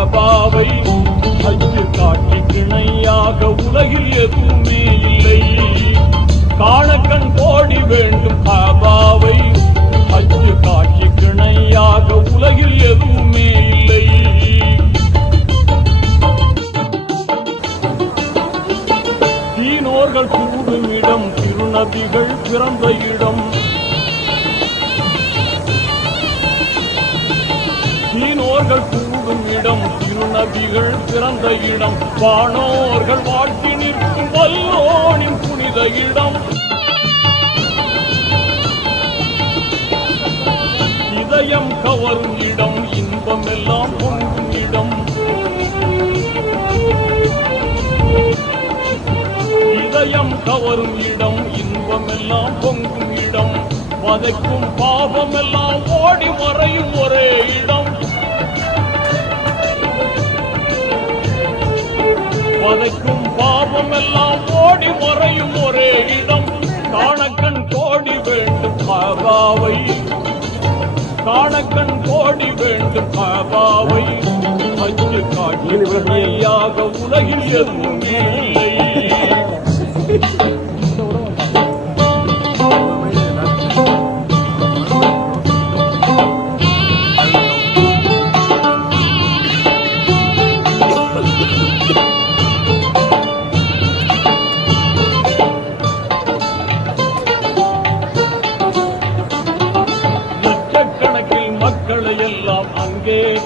காபாவை ஹஜ்ஜு காட்சிக்கு இணையாக உலகில் எதுவுமே இல்லை. காணக்கண் கோடி வேண்டும் காபாவை ஹஜ்ஜு காட்சிக்கு இணையாக உலகில் எதுவுமே இல்லை. தீனோர்கள் கூடும் இடம், திருநபிகள் பிறந்த இடம். தீனோர்கள் கூடும் இடம், திருநபிகள் பிறந்த இடம். வானோர்கள் வாழ்த்தி நிற்கும் வல்லோனின் புனித இடம். இதயம் கவரும் இடம், இன்பம் எல்லாம் பொங்கும் இடம். இதயம் கவரும் இடம், இன்பம் எல்லாம் பொங்கும் இடம். வதைக்கும் பாவம் எல்லாம் ஓடி மறையும் ஒரே இடம். வதைக்கும் பாவம் எல்லாம் ஓடி மறையும் ஒரே இடம். காணக்கண் கோடி வேண்டும் காபாவை, காணக்கண் கோடி வேண்டும் காபாவை ஹஜ்ஜு காட்சியாக உலகில் எதுவுமே இல்லை.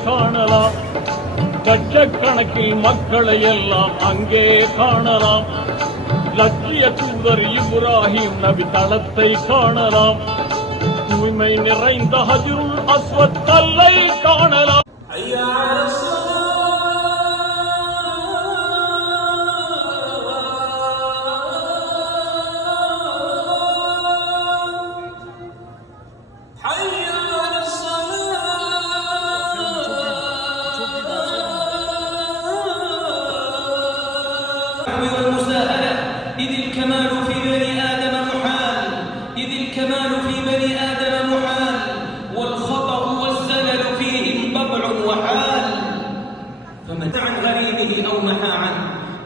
காணலாம் லட்சக்கணக்கில் மக்களை எல்லாம் அங்கே காணலாம். லட்சிய தூதர் இப்ராஹிம் நபி தளத்தை காணலாம். தூய்மை நிறைந்த ஹஜ்ருல் அஸ்வத் கல்லை காணலாம். إذ الكمال في بني آدم محال، إذ الكمال في بني آدم محال، والخطأ والزلل فيهم طبع وحال. فمن عن غريبه أو نهى عنه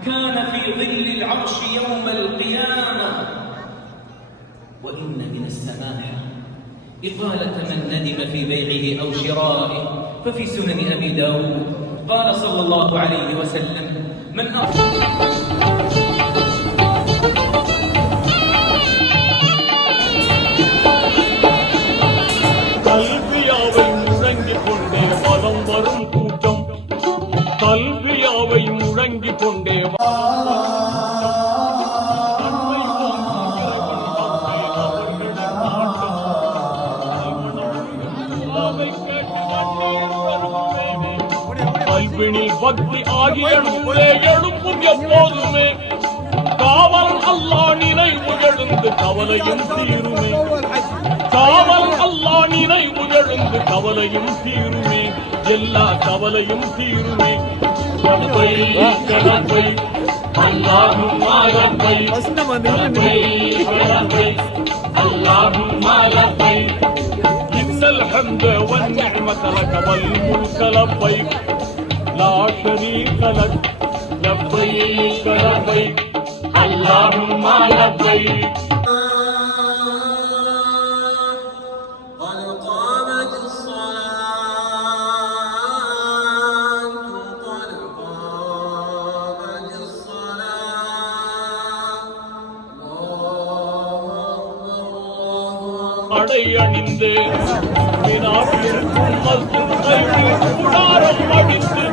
كان في ظل العرش يوم القيامة. وإن من السماحة إطالة من ندم في بيعه أو شرائه. ففي سنن أبي داود قال صلى الله عليه وسلم من கல்வியாவை முழங்கிக் கொண்டே வலம் வரும் கூட்டம், கல்வியாவை முழங்கிக் கொண்டே கல்வினில் பக்தி ஆகிய நூலே எழுப்பும் எப்போதுமே. காவல் அல்லாஹ் நினைவு எழுந்து கவலையும் தீருமே. காவல் அல்லாஹ் நினைவு எழுந்து கவலையும் தீருமே. எல்லா கவலையும் தீருமே. ரப்பை ரப்பை அல்லாஹும்ம ரப்பை ரப்பை அல்லாஹும்ம ரப்பை இன்னல் ஹம்த வன் நிஅமத லக வல் முல்க லப்பைக் லா ஷரீக லக் லப்பைக் லப்பைக் அல்லாஹும்ம லப்பைக். அடை அணிந்து கூடாரம் அடித்து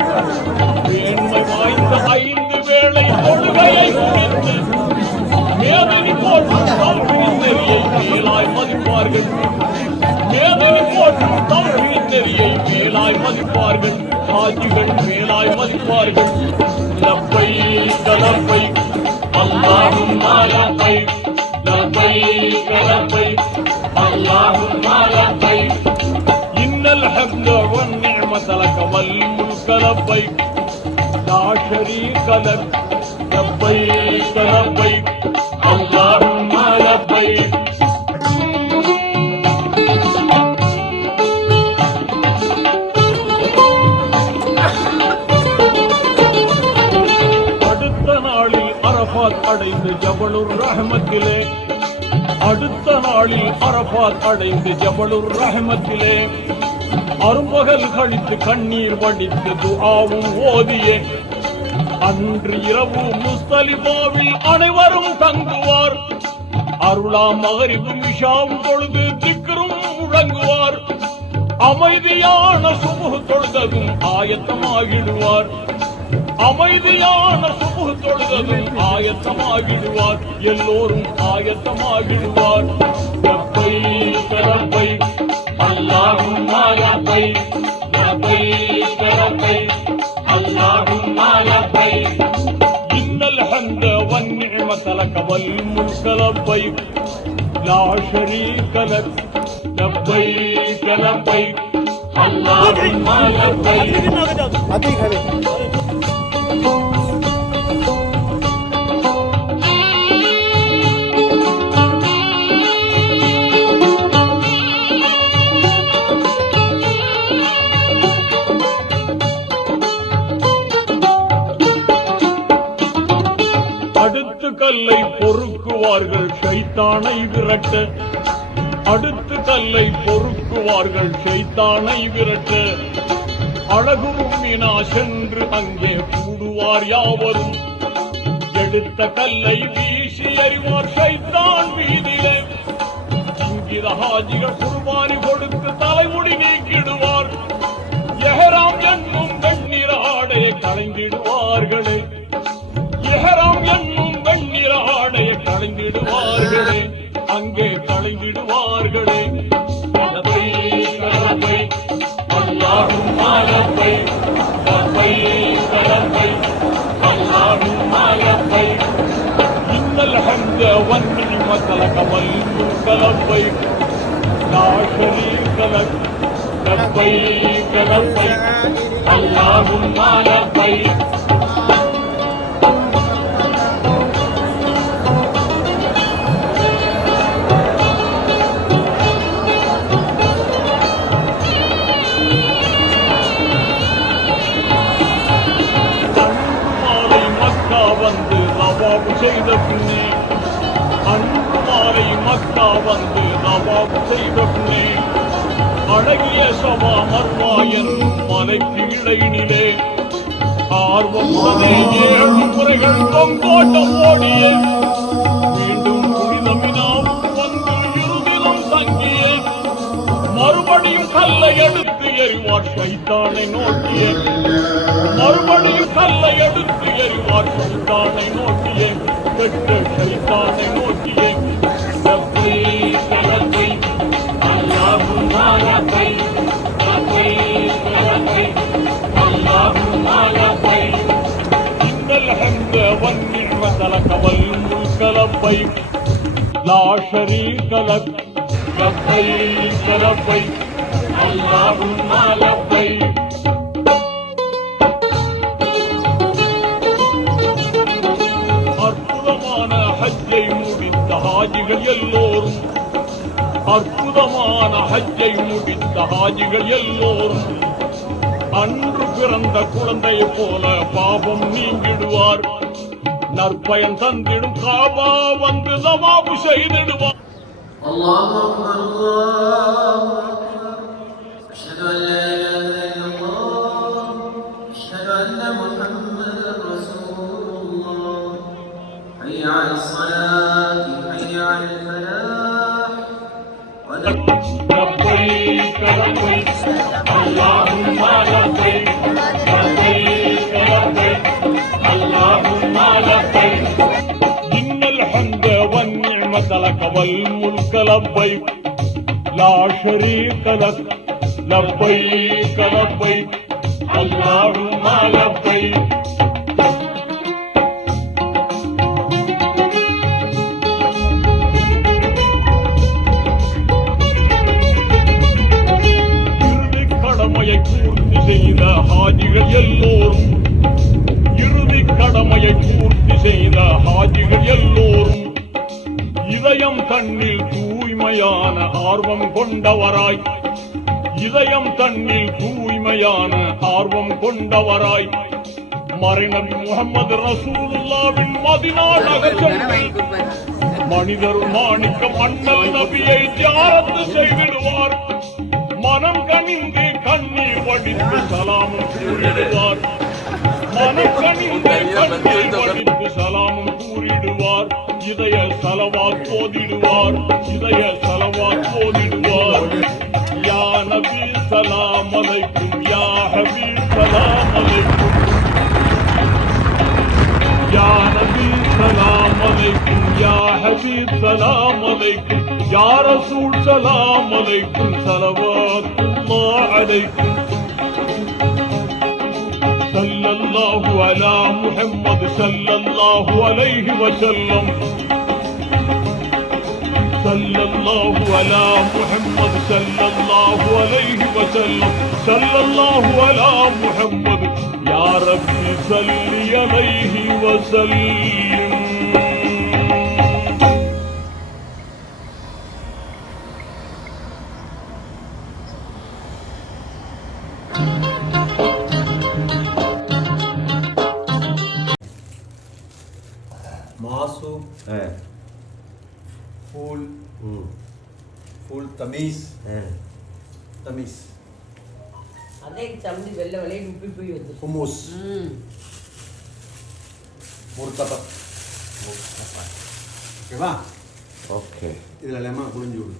வேண்மை வாய்ந்த 5 வேளை தொழுகையை முடித்து மேதனி போற்றும் தௌஹீத் நெறியை மேலாய் மதிப்பார்கள். மேதனி போற்றும் தௌஹீத் நெறியை மேலாய் மதிப்பார்கள். ஹாஜிகள் மேலாய் மதிப்பார்கள். லப்பைக் லப்பைக் அல்லாஹும்ம லப்பைக் லப்பைக் லப்பைக் اللهم لبيك إن الحمد والنعمة لك والملك لبيك لا شريك لك لبيك لبيك اللهم لبيك. அடைந்து ஜபலுர் ரஹ்மத்திலே, அடுத்த நாளில் அரபாத் அடைந்து ஜபலுர் ரஹ்மத்திலே, அரும்பகல் கழித்து கண்ணீர் வடித்து துஆவும் ஓதியே, அன்று இரவு முஸ்தலிஃபாவில் அனைவரும் தங்குவார். அருளாம் மகரிபும் இஷாவும் தொழுது திக்ரும் முழங்குவார். அமைதியான சுபுஹ் தொழுததும் ஆயத்தமாகிடுவார். அமைதியான சுபுஹ் தொழுததும் ஆயத்தமாகிடுவார். எல்லோரும் ஆயத்தமாகிடுவார். லப்பைக் லப்பைக் அல்லாஹும்ம லப்பைக், லப்பைக் லப்பைக் அல்லாஹும்ம லப்பைக், இன்னல் ஹம்த வன்னிஅமத லக வல் முல்க லப்பைக், லா ஷரீக லக், லப்பைக் லப்பைக் அல்லாஹும்ம லப்பைக். அடுத்து கல்லை பொறுக்குவார்கள் ஷைத்தானை விரட்ட, அடுத்து கல்லை பொறுக்குவார்கள் ஷைத்தானை விரட்ட, அழகும் மீனா சென்று அங்கே கூடுவார் யாவரும். எடுத்த கல்லை வீசி எறிவார் ஷைத்தான் வீதியிலே. இங்கித ஹாஜிகள் குர்பானி கொடுத்து தலைமுடி நீக்கிடுவார். எஹராம் என்னும் வெண்ணிற ஆடையை களைந்திடுவார்களே, எஹராம் என்னும் வெண்ணிற ஆடையை களைந்திடுவார்களே, அங்கே களைந்திடுவார்களே. லப்பைக் லப்பைக் அல்லாஹும்ம லப்பைக், லப்பைக் லப்பைக் அல்லாஹும்ம லப்பைக், இன்னல் ஹம்த வன்னிஅமத லக வல் முல்க லப்பைக், லா ஷரீக லக், லப்பைக் லப்பைக் அல்லாஹும்ம லப்பைக். வந்து நவாபு செய்த பின்னே, அன்பு மாலை மக்கா வந்து நவாபு செய்த பின்னே, அழகிய சபா மர்வா என்னும் மலைக்கு இடையினிலே, ஆர்வமுடனே 7 முறைகள் தொங்கோட்டம் ஓடிய, மீண்டும் புனிதமினாவும் வந்து இருதினம் தங்கிய, மறுபடியும் கல்லை எடுத்து எறிவார் ஷைத்தானை நோக்கிய, மறுபடியும் கல்லை எடுத்து எறிவார் ஷைத்தானை நோக்கிய, பெற்ற ஷைத்தானை நோக்கிய. லப்பைக் லப்பைக் அல்லாஹும்ம லப்பைக், லப்பைக் லப்பைக் அல்லாஹும்ம லப்பைக், இன்னல் ஹம்த வன்னிஅமத லக வல் முல்க லப்பைக், லா ஷரீக லக், லப்பைக் லப்பைக் அல்லாஹும்ம லப்பைக். அற்புதமான ஹஜ்ஜை முடித்த ஹாஜிகள் எல்லோரும், அற்புதமான ஹஜ்ஜை முடித்த ஹாஜிகள் எல்லோரும் அன்று பிறந்த குழந்தையை போல பாவம் நீங்கிடுவார். நற்பயன் தந்திடும் காபா வந்து தவாபு செய்திடுவார். அல்லாஹு அக்பர், அல்லாஹு அக்பர், அஷ்ஹது அன் லா இலாஹா இல்லல்லாஹ், அஷ்ஹது அன்ன முஹம்மதர் ரசூலுல்லாஹ், ஹய்ய அலஸ் ஸலாத், ஹய்ய அலல் ஃபலாஹ். லப்பைக் லப்பைக் அல்லாஹும்ம லப்பைக், லப்பைக் லப்பைக் அல்லாஹும்ம லப்பைக், இன்னல் ஹம்த வன்னிஅமத லக வல் முல்க லப்பைக், லா ஷரீக லக், லப்பைக் லப்பைக் அல்லாஹும்ம லப்பைக். கடமையை பூர்த்தி செய்த ஹாஜிகள் எல்லோரும், இறுதி கடமையை பூர்த்தி செய்த ஹாஜிகள் எல்லோரும் இதயம் தன்னில் தூய்மையான ஆர்வம் கொண்டவராய், இதயம் தன்னில் தூய்மையான ஆர்வம் கொண்டவராய், மறைநபி முகமது ரசூலுல்லாவின் மதீனா நகர் மனிதர் மாணிக்கம் அண்ணல் நபியை தியாரத்து செய்திடுவார். மனம் கனிந்து கண்ணீர் வடித்து சலாமும் கூறிடுவார். மனம் கனிந்து கண்ணீர் வடித்து சலாமும் கூறிடுவார். இதய சலவாத் போதிடுவார். இதய சலவாத் போதிடுவார். யா நபி சலாம் அலைக்கும், யா ஹபீப் சலாம் அலைக்கும், யா நபி சலாம் அலைக்கும், யா ஹபீப் சலாம் அலைக்கும், யா ரசூல் சலாம் அலைக்கும், ஸலவாத்துல்லாஹ் அலைக்கும். ஸல்லல்லாஹு அலா முஹம்மத் ஸல்லல்லாஹு அலைஹி வஸல்லம். ஸல்லல்லாஹு அலா முஹம்மத் ஸல்லல்லாஹு அலைஹி வஸல்லம். ஸல்லல்லாஹு அலா முஹம்மத் யா ரப்பி ஸல்லி அலைஹி வஸல்லிம். मासू फूल फूल तमीज तमीज அதே சம்பி வெள்ளை வெள்ளை உப்பி போய் வந்து हुमूस मुर्तबा ஓகேவா? ஓகே. இதில் லெமா புரிஞ்சு விடு.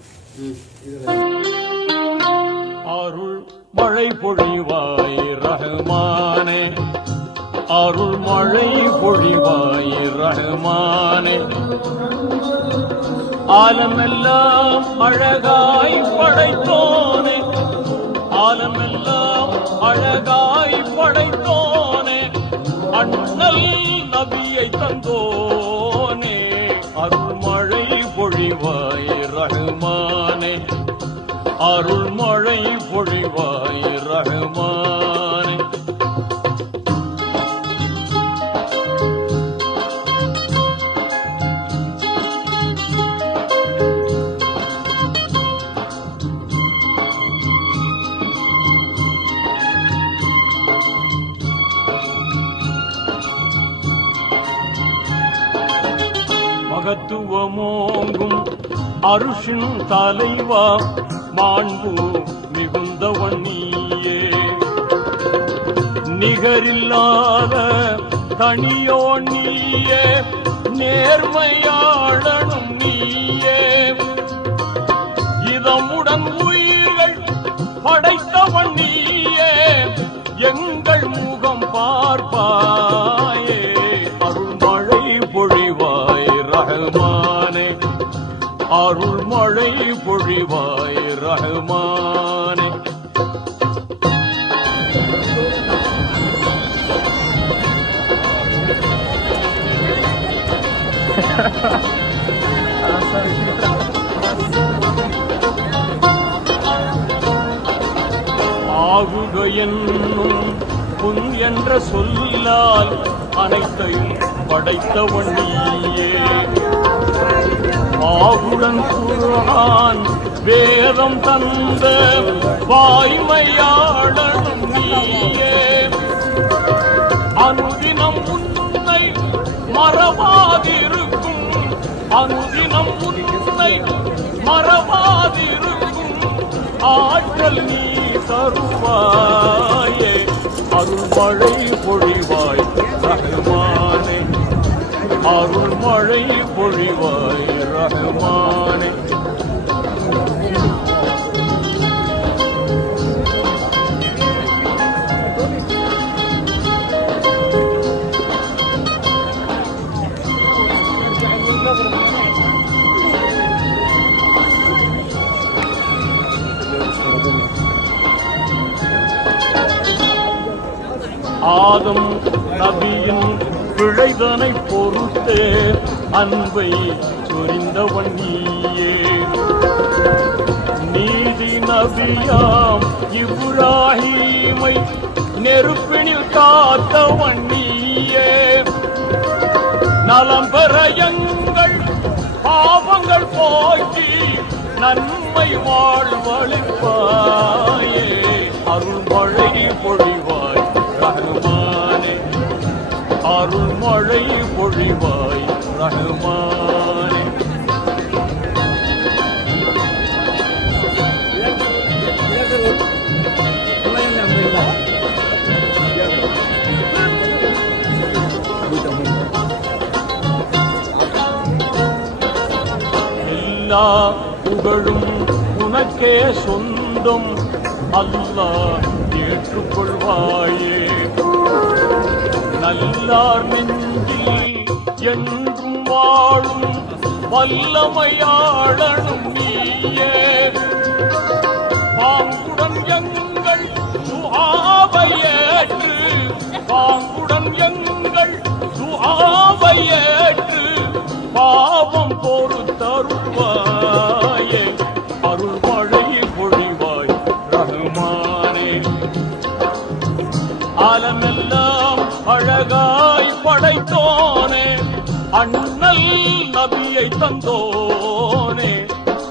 அருள் மழை பொழிவாய் ரஹ்மானே, அருள் மழை பொழிவாய் ரஹ்மானே. ஆலமெல்லாம் அழகாய் படைத்தோனே, ஆலமெல்லாம் அழகாய் படைத்தோனே. அண்ணல் நபியை தந்தோனே, அருள் மழை பொழிவாய் ரஹ்மானே, அருள் மழை பொழிவாய் ரஹ்மானே. மகத்துவமோங்கும் அருஷின் தலைவா, மாண்பு மிகுந்தவன் நீயே. நிகரில்லாத தனியோ நீயே, நேர்மையாளனும் நீயே. இதமுடன் உயிர்கள் படைத்தவன் நீயே, எங்கள் முகம் பார்ப்பாயே. அருள் மழை பொழிவாய் ரஹ்மானே, அருள் மழை பொழிவாய் ரஹ்மானே. ஆகுக என்னும் புன் என்ற சொல்லால் அனைத்தையும் படைத்தவன் நீயே. ஆகுடன் குர்ஆன் வேதம் தந்த வாய்மையாளனும் நீயே. அனுதினம் உன்னை மறவாதிருக்கும், அனுதினம் உன்னை மறவாதிருக்கும் ஆற்றல் நீ தருவாயே. அருள் மழை பொழிவாய் ரஹ்மானே, அருள் மழை பொழிவாய் ரஹ்மானே. ஆதம் நபியின் பிழைதனை பொறுத்தே அன்பை சொரிந்தவன் நீயே. நீதி நபியாம் இப்ராஹீமை நெருப்பினில் காத்தவன் நீயே. நலம் பெற எங்கள் பாவங்கள் போக்கி நன்மை வாழ்வழிப்பாயே. அருள் மழை பொழிவாய் ரஹ்மானே, அருள்மழை பொழிவாய் ரஹ்மானே. எல்லா புகழும் உனக்கே சொந்தம் அல்லாஹ் ஏற்றுக்கொள்வாயே. நல்லார் நெஞ்சில் என்றும் வாழும் வல்லமையாளனும் நீயே. பாங்குடன் எங்கள் துஆவையேற்று, பாங்குடன் எங்கள் துஆவையேற்று பாவம் பொறுத்தருள்வாயே. அருள்மழை பொழிவாய் ரஹ்மானே. ஆலமெல்லாம் அழகாய் படைத்தோனே, அண்ணல் நபியை தந்தோனே.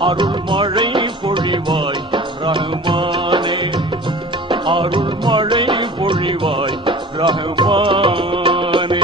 அருள்மழை பொழிவாய் ரஹ்மானே. அருள்மழை பொழிவாய் ரஹ்மானே.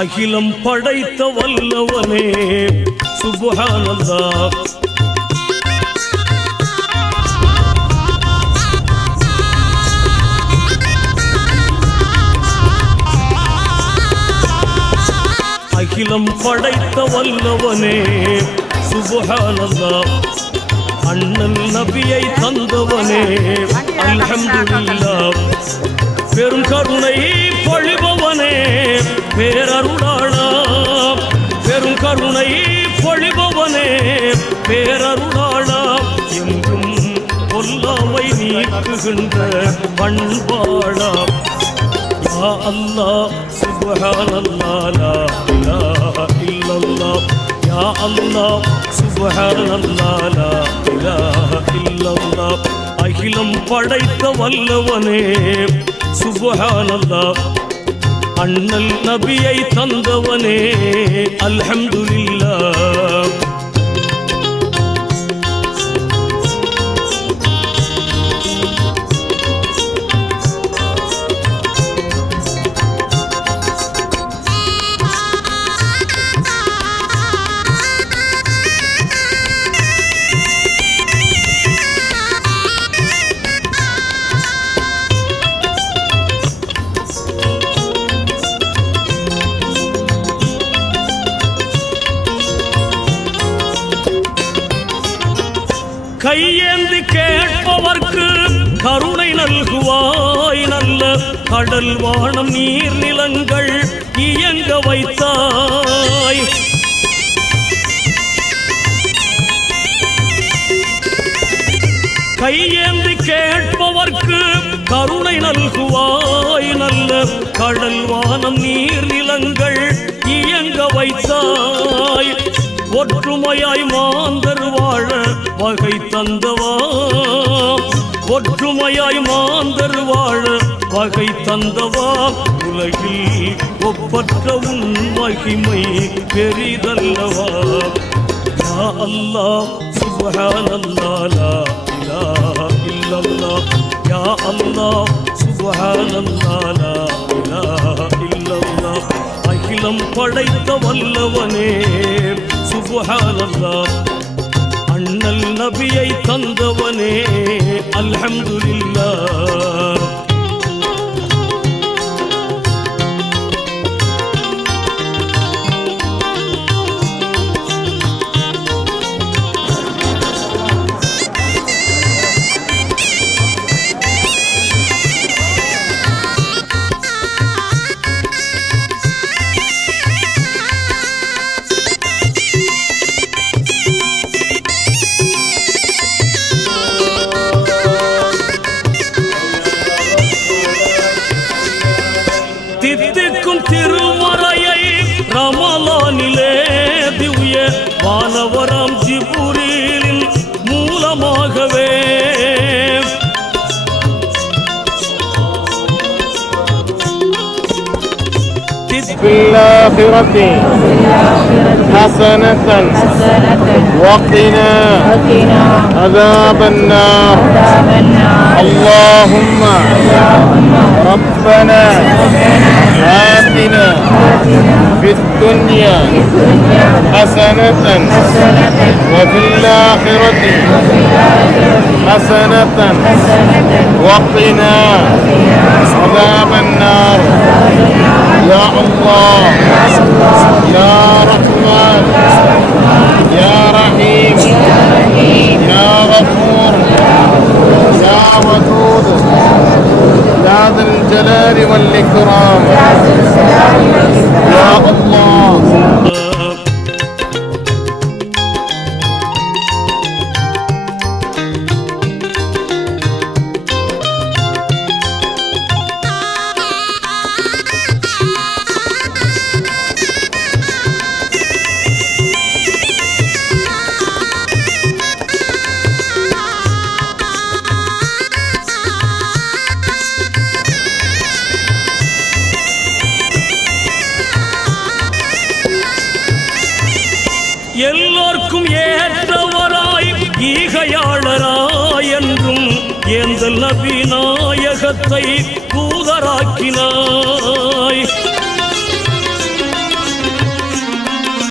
அகிலம் படைத்த வல்லவனே சுப்ஹானல்லாஹ். அகிலம் படைத்த வல்லவனே சுப்ஹானல்லாஹ். அண்ணல் நபியை தந்தவனே அல்ஹம்துலில்லாஹ். பெரும் கருணை பொழிபவனே பேரருளாளா. பெரும் கருணை பொழிபவனே பேரருளாளா. எங்கும் கொல்லாமை நீக்குகின்ற பண்பாளா. யா அல்லாஹ் சுப்ஹானல்லாஹ் லா இலாஹ இல்லல்லாஹ். யா அல்லாஹ் சுப்ஹானல்லாஹ் லா இலாஹ இல்லல்லாஹ். அகிலம் படைத்த வல்லவனே சுப்ஹானல்லாஹ். அண்ணல் நபியை தந்தவனே அல்ஹம்துலில்லாஹ். கையேந்தி கேட்பவர்க்கு கருணை நல்குவாய். நல்ல கடல் வானம் நீர் நிலங்கள் இயங்க வைத்தாய். கையேந்தி கேட்பவர்க்கு கருணை நல்குவாய். நல்ல கடல் வானம் நீர் நிலங்கள் இயங்க வைத்தாய். ஒற்றுமையாய் மாந்தர் வாழ வகை தந்தவா. ஒற்றுமையாய் மாந்தர் வாழ வகை தந்தவா. உலகில் ஒப்பற்ற உன் மகிமை பெரிதல்லவா. யா அல்லாஹ் சுப்ஹானல்லாஹ் லா இலாஹ இல்லல்லாஹ். யா அல்லாஹ் சுப்ஹானல்லாஹ் லா இலாஹ இல்லல்லாஹ். அகிலம் படைத்த வல்லவனே சுப்ஹானல்லாஹ். அண்ணல் நபியை தந்தவனே அல்ஹம்துலில்லாஹ். وفي الآخرة حسنة وقنا عذاب النار اللهم ربنا آتنا في الدنيا حسنة وفي الآخرة حسنة وقنا عذاب النار يا الله يا رحمن يا رحيم يا غفور يا ودود يا ذا الجلال والإكرام يا الله எல்லோர்க்கும் ஏற்றவராய் ஈகையாளராய் என்றும் ஏந்தல் நபி நாயகத்தை தூதராக்கினார்.